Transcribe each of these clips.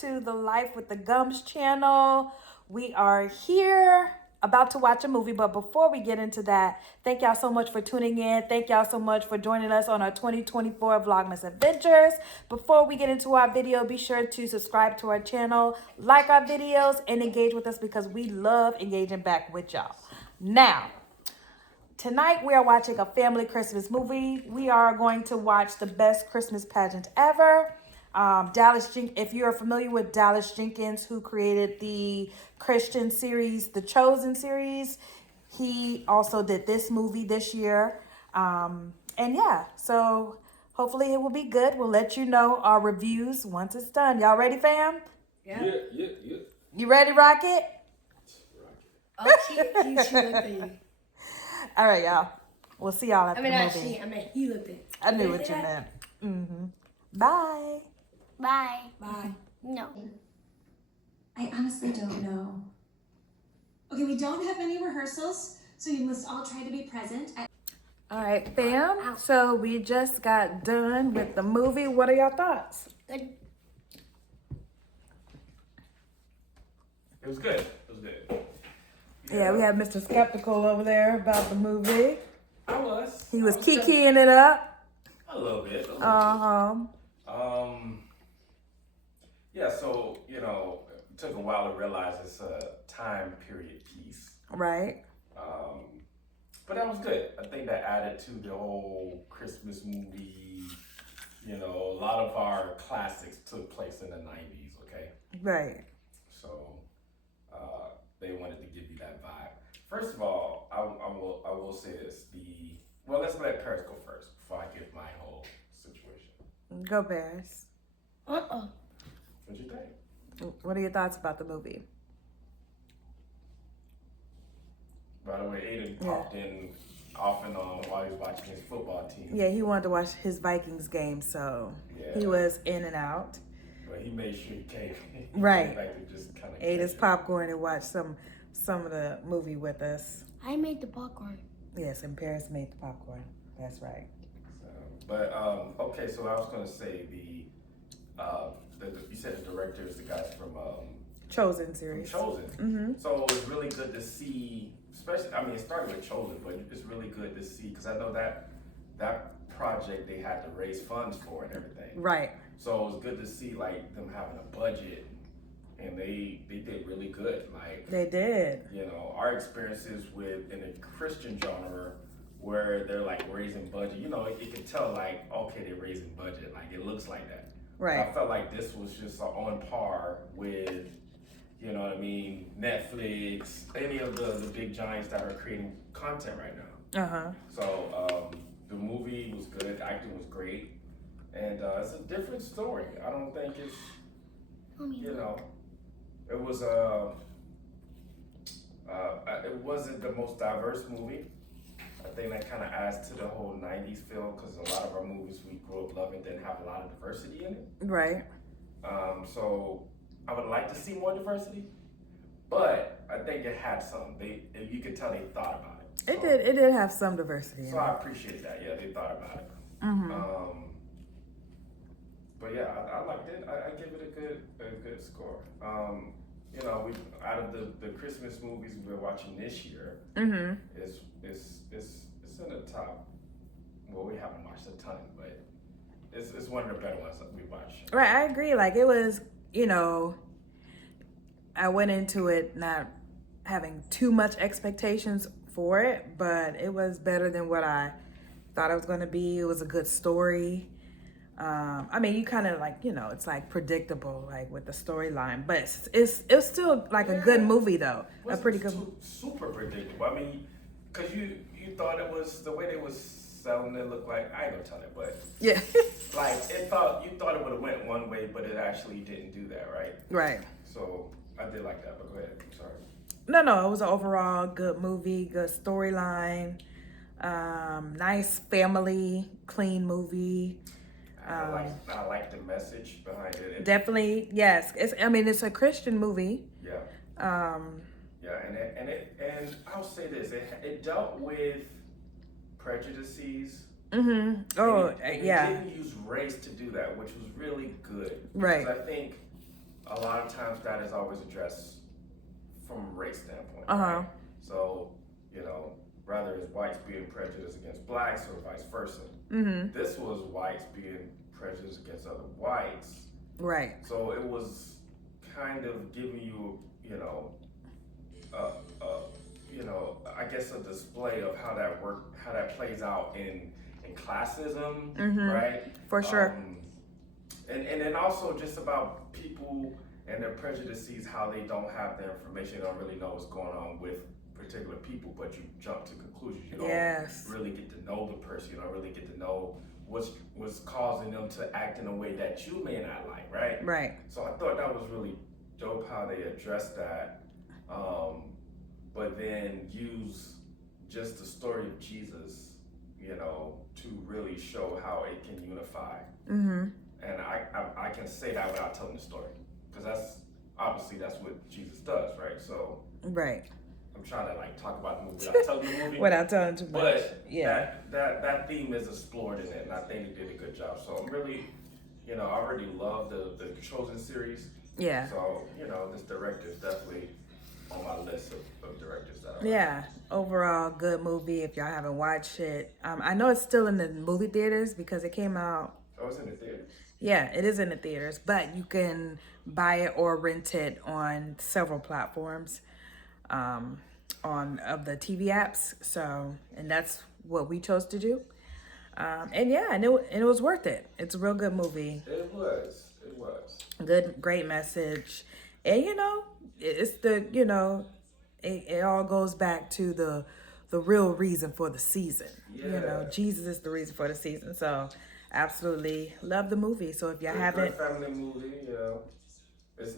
to the Life with the Gumbs channel. We are here about to watch a movie, but before we get into that, thank y'all so much for tuning in. Thank y'all so much for joining us on our 2024 Vlogmas adventures. Before we get into our video, be sure to subscribe to our channel, like our videos, and engage with us because we love engaging back with y'all. Now, tonight we are watching a family Christmas movie. We are going to watch the best Christmas pageant ever. If you're familiar with Dallas Jenkins, who created the Christian series, The Chosen series, he also did this movie this year. And yeah, so hopefully it will be good. We'll let you know our reviews once it's done. Y'all ready, fam? Yeah. You ready, Rocket? Oh, she looked at you. All right, y'all. We'll see y'all at the movie. He looked at you. I knew what you meant. Bye. Bye. Bye. No. I honestly don't know. Okay, we don't have any rehearsals, so you must all try to be present. All right, fam. So we just got done with the movie. What are y'all thoughts? Good. It was good. Yeah, we had Mr. Skeptical over there about the movie. I was. He was kikiing it up. A little bit. Yeah, so, it took a while to realize it's a time period piece. Right. But that was good. I think that added to the whole Christmas movie. A lot of our classics took place in the 90s, okay? Right. So they wanted to give you that vibe. First of all, I will say this. Let's let Paris go first before I give my whole situation. Go, Paris. What'd you think? What are your thoughts about the movie? By the way, Aiden popped in off and on while he was watching his football team. Yeah, he wanted to watch his Vikings game, so he was in and out. But he made sure he came. Right. Came back to just kind of ate his popcorn and watched some of the movie with us. I made the popcorn. Yes, and Paris made the popcorn. That's right. Okay, so I was gonna say you said the director is the guys from Chosen series. Chosen. Mm-hmm. So it was really good to see, especially, it started with Chosen, but it's really good to see, because I know that project they had to raise funds for and everything. Right. So it was good to see, like, them having a budget, and they did really good. Like, they did. Our experiences in the Christian genre, where they're like raising budget, you can tell, like, okay, they're raising budget, like it looks like that. Right. I felt like this was just on par with, Netflix, any of the big giants that are creating content right now. So the movie was good, the acting was great, and it's a different story. I don't think it's, it was it wasn't the most diverse movie. I think that kind of adds to the whole 90s feel, because a lot of our movies we grew up loving didn't have a lot of diversity in it. Right. So I would like to see more diversity, but I think it had some. You could tell they thought about it. It did have some diversity. So I appreciate that. Yeah, they thought about it. But yeah, I liked it. I give it a good score. We out of the Christmas movies we're watching this year, it's in the top. Well, we haven't watched a ton, but it's one of the better ones that we watched. Right, I agree. Like, it was, I went into it not having too much expectations for it, but it was better than what I thought it was going to be. It was a good story. You kind of like, it's like predictable, like with the storyline, but it was still like a good movie though. A pretty good. Super predictable. Because you thought it was the way they was selling it looked like, I ain't gonna tell it, but yeah, like you thought it would have went one way, but it actually didn't do that, right? Right. So I did like that, but go ahead. I'm sorry. No, it was an overall good movie, good storyline, nice family, clean movie. I like the message behind it. Definitely, yes. It's a Christian movie. Yeah. And I'll say this: it dealt with prejudices. Mm-hmm. Oh, and it yeah. didn't use race to do that, which was really good. Right. Because I think a lot of times that is always addressed from a race standpoint. Uh-huh. Right? So, you know, rather it's whites being prejudiced against blacks or vice versa. Mm-hmm. This was whites being prejudiced against other whites. Right. So it was kind of giving you, you know, I guess a display of how that plays out in classism, right? For sure. And then also just about people and their prejudices, how they don't have the information, don't really know what's going on with particular people, but you jump to conclusions. You don't really get to know the person. You don't really get to know what's causing them to act in a way that you may not like, right? Right. So I thought that was really dope how they addressed that, but then use just the story of Jesus, you know, to really show how it can unify. Mm-hmm. And I can say that without telling the story, because that's what Jesus does, right? So Right. I'm trying to like talk about the movie without telling the movie. Without telling too much. But yeah. that theme is explored in it, and I think they did a good job. So I'm really, you know, I already love the Chosen series. Yeah. So, you know, this director is definitely on my list of directors that I like. Yeah. Overall, good movie. If y'all haven't watched it, I know it's still in the movie theaters because it came out. Oh, it's in the theater. Yeah, it is in the theaters, but you can buy it or rent it on several platforms, of the TV apps. So, and that's what we chose to do. And it was worth it. It's a real good movie. It was. Good, great message. And it's it all goes back to the real reason for the season. Yeah. Jesus is the reason for the season. So absolutely love the movie. So if y'all It's a haven't, good family movie, you know. It's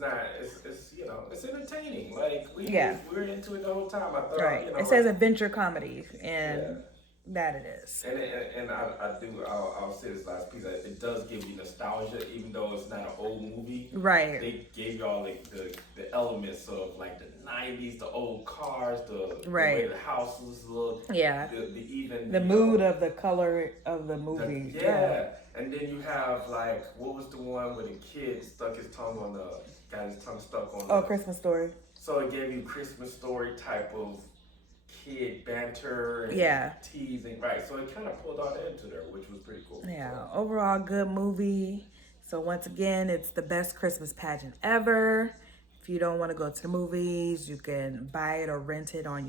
it's entertaining. Like we were into it the whole time. I thought, right? You know, it says adventure comedy, and that it is. And I'll say this last piece. It does give you nostalgia, even though it's not an old movie. Right. They gave you all like the elements of like the '90s, the old cars, the way the houses look. Yeah. The mood of the color of the movie. And then you have like, what was the one where the kid stuck his tongue on got his tongue stuck on Christmas Story. So it gave you Christmas Story type of kid banter and teasing, right? So it kind of pulled all that into there, which was pretty cool. Yeah, overall good movie. So once again, it's the best Christmas pageant ever. If you don't want to go to the movies, you can buy it or rent it on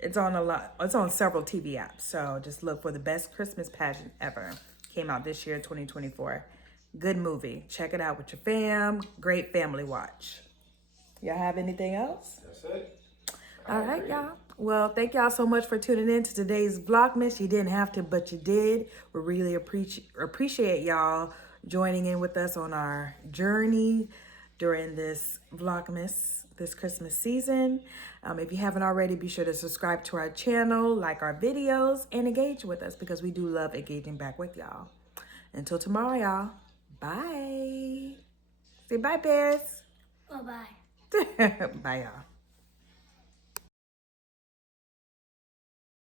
it's on several TV apps. So just look for the best Christmas pageant ever. Came out this year, 2024. Good movie. Check it out with your fam. Great family watch. Y'all have anything else? That's it. All right, y'all. Well, thank y'all so much for tuning in to today's Vlogmas. You didn't have to, but you did. We really appreciate y'all joining in with us on our journey during this Vlogmas, this Christmas season. If you haven't already, be sure to subscribe to our channel, like our videos, and engage with us because we do love engaging back with y'all. Until tomorrow, y'all. Bye. Say bye, Paris. Bye-bye. Bye, y'all.